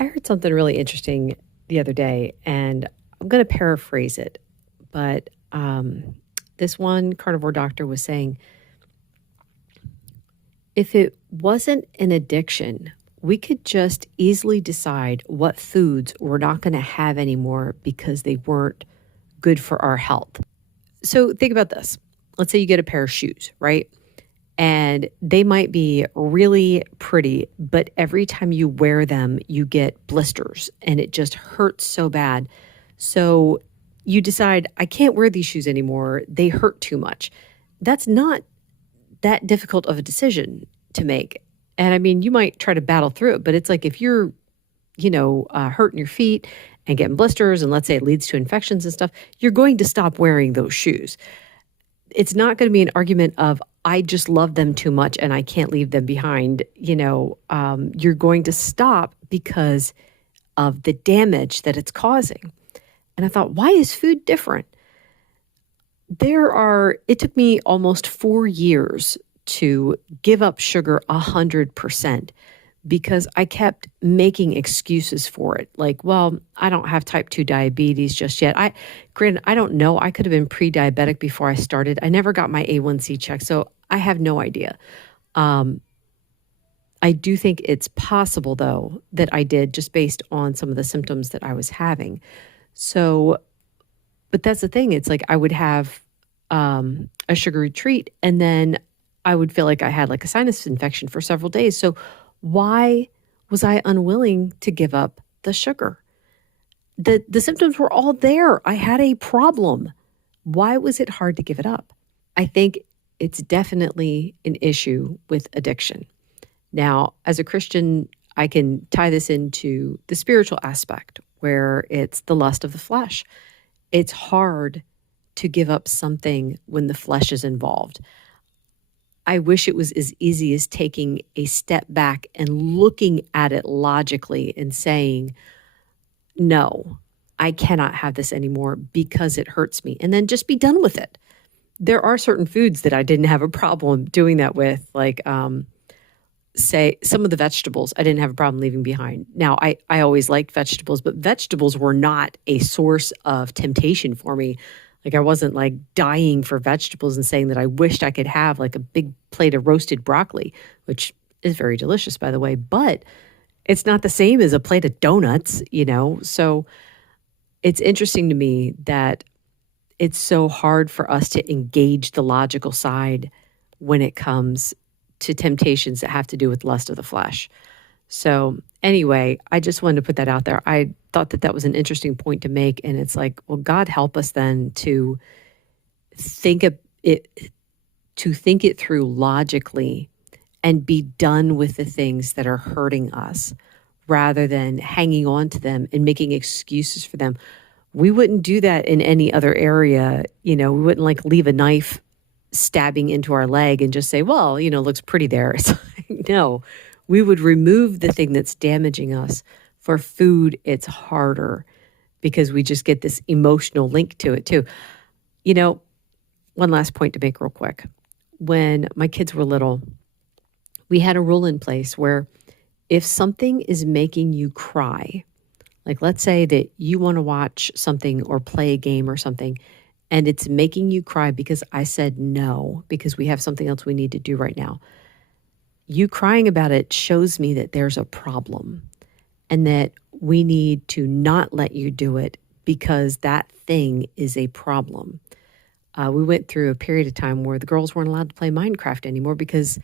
I heard something really interesting the other day, and I'm going to paraphrase it, but this one carnivore doctor was saying if it wasn't an addiction, we could just easily decide what foods we're not going to have anymore because they weren't good for our health. So think about this. Let's say you get a pair of shoes, right? And they might be really pretty, but every time you wear them, you get blisters and it just hurts so bad. So you decide, I can't wear these shoes anymore. They hurt too much. That's not that difficult of a decision to make. And I mean, you might try to battle through it, but it's like if you're, hurting your feet and getting blisters, and let's say it leads to infections and stuff, you're going to stop wearing those shoes. It's not going to be an argument of, I just love them too much and I can't leave them behind. You're going to stop because of the damage that it's causing. And I thought, why is food different? It took me almost 4 years to give up sugar 100% because I kept making excuses for it. Like, well, I don't have type 2 diabetes just yet. Granted, I don't know. I could have been pre-diabetic before I started. I never got my A1C checked, so I have no idea. I do think it's possible, though, that I did just based on some of the symptoms that I was having. So, but that's the thing. It's like I would have a sugary treat and then I would feel like I had like a sinus infection for several days. So why was I unwilling to give up the sugar? The symptoms were all there. I had a problem. Why was it hard to give it up? I think it's definitely an issue with addiction. Now, as a Christian, I can tie this into the spiritual aspect where it's the lust of the flesh. It's hard to give up something when the flesh is involved. I wish it was as easy as taking a step back and looking at it logically and saying, no, I cannot have this anymore because it hurts me, and then just be done with it. There are certain foods that I didn't have a problem doing that with, like say some of the vegetables I didn't have a problem leaving behind. Now, I always liked vegetables, but vegetables were not a source of temptation for me. Like I wasn't like dying for vegetables and saying that I wished I could have like a big plate of roasted broccoli, which is very delicious, by the way, but it's not the same as a plate of donuts, So it's interesting to me that it's so hard for us to engage the logical side when it comes to temptations that have to do with lust of the flesh. So anyway, I just wanted to put that out there. I thought that was an interesting point to make. And it's like, well, God help us then to think of it, through logically and be done with the things that are hurting us rather than hanging on to them and making excuses for them. We wouldn't do that in any other area. We wouldn't like leave a knife stabbing into our leg and just say, well, it looks pretty there. It's like, no, we would remove the thing that's damaging us. For food, it's harder because we just get this emotional link to it too. One last point to make real quick. When my kids were little, we had a rule in place where if something is making you cry, like let's say that you want to watch something or play a game or something, and it's making you cry because I said no, because we have something else we need to do right now. You crying about it shows me that there's a problem and that we need to not let you do it because that thing is a problem. We went through a period of time where the girls weren't allowed to play Minecraft anymore because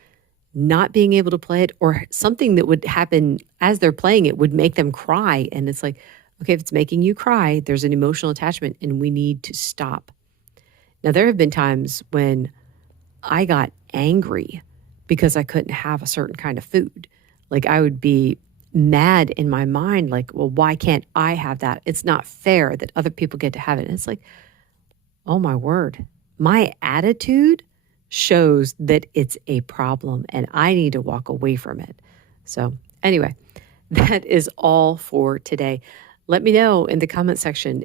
not being able to play it or something that would happen as they're playing it would make them cry. And it's like, okay, if it's making you cry, there's an emotional attachment and we need to stop. Now, there have been times when I got angry because I couldn't have a certain kind of food. Like I would be mad in my mind, like, well, why can't I have that? It's not fair that other people get to have it. And it's like, oh my word, my attitude shows that it's a problem and I need to walk away from it. So anyway, that is all for today. Let me know in the comment section,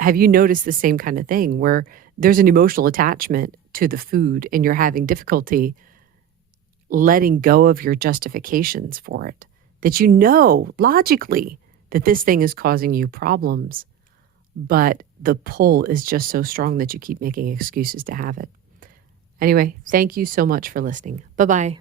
have you noticed the same kind of thing where there's an emotional attachment to the food and you're having difficulty letting go of your justifications for it? that you know logically that this thing is causing you problems, but the pull is just so strong that you keep making excuses to have it. Anyway, thank you so much for listening. Bye-bye.